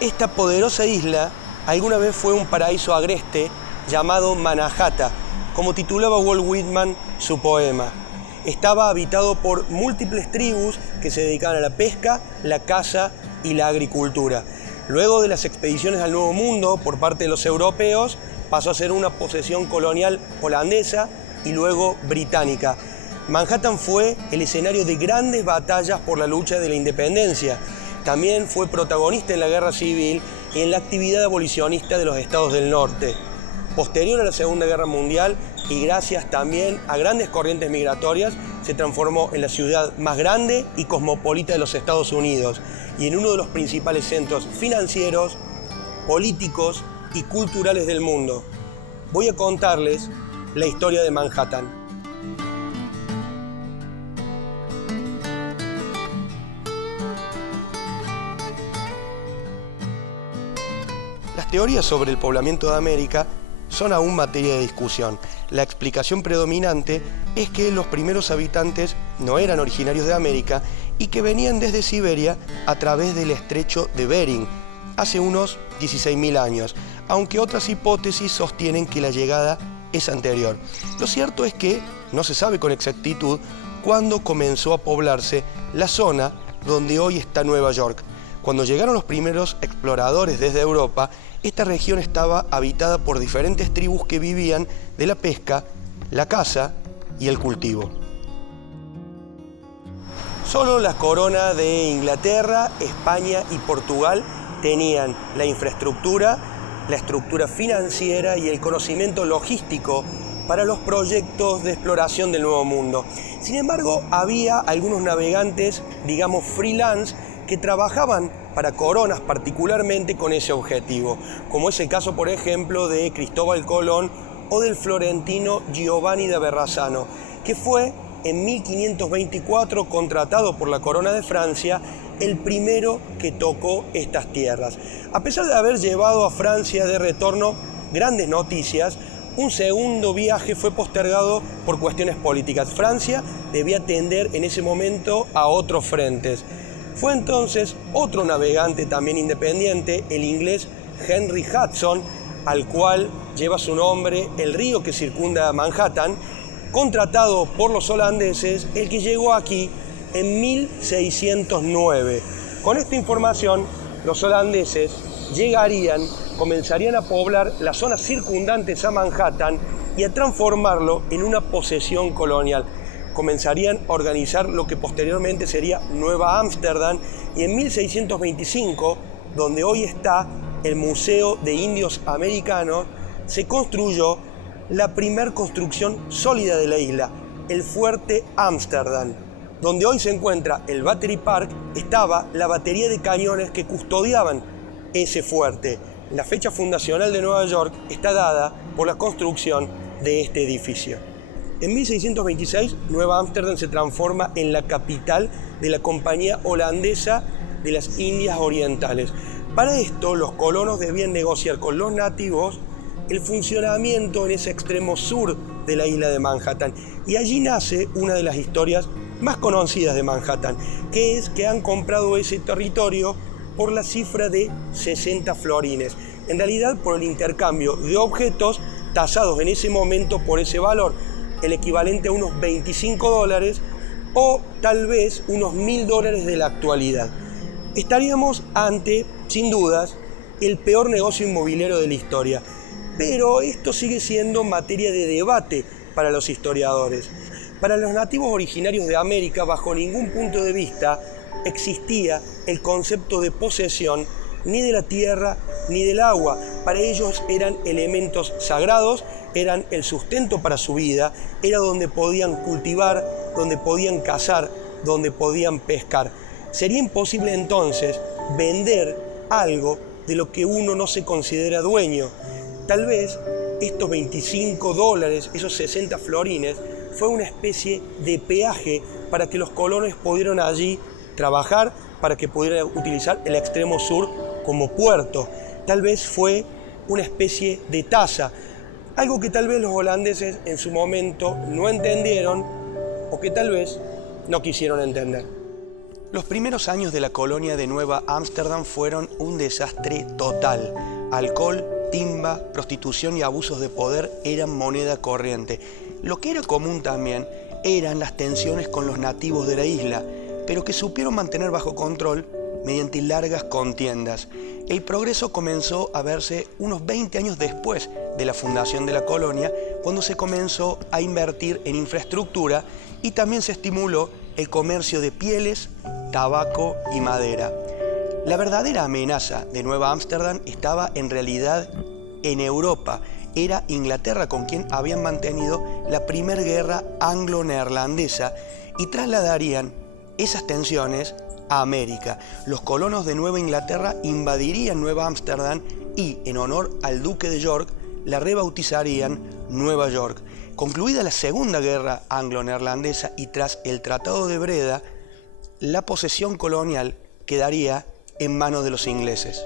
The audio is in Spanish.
Esta poderosa isla alguna vez fue un paraíso agreste llamado Mannahatta, como titulaba Walt Whitman su poema. Estaba habitado por múltiples tribus que se dedicaban a la pesca, la caza y la agricultura. Luego de las expediciones al Nuevo Mundo por parte de los europeos, pasó a ser una posesión colonial holandesa y luego británica. Manhattan fue el escenario de grandes batallas por la lucha de la independencia. También fue protagonista en la Guerra Civil y en la actividad abolicionista de los estados del norte. Posterior a la Segunda Guerra Mundial y gracias también a grandes corrientes migratorias, se transformó en la ciudad más grande y cosmopolita de los Estados Unidos y en uno de los principales centros financieros, políticos y culturales del mundo. Voy a contarles la historia de Manhattan. Las teorías sobre el poblamiento de América son aún materia de discusión. La explicación predominante es que los primeros habitantes no eran originarios de América y que venían desde Siberia a través del estrecho de Bering hace unos 16.000 años, aunque otras hipótesis sostienen que la llegada es anterior. Lo cierto es que no se sabe con exactitud cuándo comenzó a poblarse la zona donde hoy está Nueva York. Cuando llegaron los primeros exploradores desde Europa, esta región estaba habitada por diferentes tribus que vivían de la pesca, la caza y el cultivo. Solo la corona de Inglaterra, España y Portugal tenían la infraestructura, la estructura financiera y el conocimiento logístico para los proyectos de exploración del Nuevo Mundo. Sin embargo, había algunos navegantes, digamos freelance, que trabajaban para coronas particularmente con ese objetivo, como es el caso, por ejemplo, de Cristóbal Colón o del florentino Giovanni da Verrazzano, que fue en 1524 contratado por la corona de Francia, el primero que tocó estas tierras. A pesar de haber llevado a Francia de retorno grandes noticias, un segundo viaje fue postergado por cuestiones políticas. Francia debía atender en ese momento a otros frentes. Fue entonces otro navegante también independiente, el inglés Henry Hudson, al cual lleva su nombre el río que circunda Manhattan, contratado por los holandeses, el que llegó aquí en 1609. Con esta información, los holandeses comenzarían a poblar las zonas circundantes a Manhattan y a transformarlo en una posesión colonial. Comenzarían a organizar lo que posteriormente sería Nueva Ámsterdam y en 1625, donde hoy está el Museo de Indios Americanos, se construyó la primer construcción sólida de la isla, el Fuerte Ámsterdam. Donde hoy se encuentra el Battery Park, estaba la batería de cañones que custodiaban ese fuerte. La fecha fundacional de Nueva York está dada por la construcción de este edificio. En 1626, Nueva Ámsterdam se transforma en la capital de la Compañía Holandesa de las Indias Orientales. Para esto, los colonos debían negociar con los nativos el funcionamiento en ese extremo sur de la isla de Manhattan. Y allí nace una de las historias más conocidas de Manhattan, que es que han comprado ese territorio por la cifra de 60 florines. En realidad, por el intercambio de objetos tasados en ese momento por ese valor, el equivalente a unos $25 o tal vez unos $1.000 de la actualidad. Estaríamos ante, sin dudas, el peor negocio inmobiliario de la historia, pero esto sigue siendo materia de debate para los historiadores. Para los nativos originarios de América, bajo ningún punto de vista, existía el concepto de posesión ni de la tierra ni del agua. Para ellos eran elementos sagrados, eran el sustento para su vida, era donde podían cultivar, donde podían cazar, donde podían pescar. Sería imposible entonces vender algo de lo que uno no se considera dueño. Tal vez estos $25, esos 60 florines, fue una especie de peaje para que los colonos pudieran allí trabajar, para que pudieran utilizar el extremo sur como puerto. Tal vez fue una especie de tasa, algo que tal vez los holandeses en su momento no entendieron o que tal vez no quisieron entender. Los primeros años de la colonia de Nueva Ámsterdam fueron un desastre total. Alcohol, timba, prostitución y abusos de poder eran moneda corriente. Lo que era común también eran las tensiones con los nativos de la isla, pero que supieron mantener bajo control mediante largas contiendas. El progreso comenzó a verse unos 20 años después de la fundación de la colonia, cuando se comenzó a invertir en infraestructura y también se estimuló el comercio de pieles, tabaco y madera. La verdadera amenaza de Nueva Ámsterdam estaba en realidad en Europa. Era Inglaterra con quien habían mantenido la primera guerra anglo-neerlandesa y trasladarían esas tensiones a América. Los colonos de Nueva Inglaterra invadirían Nueva Ámsterdam y, en honor al duque de York, la rebautizarían Nueva York. Concluida la Segunda Guerra Anglo-Neerlandesa y tras el Tratado de Breda, la posesión colonial quedaría en manos de los ingleses.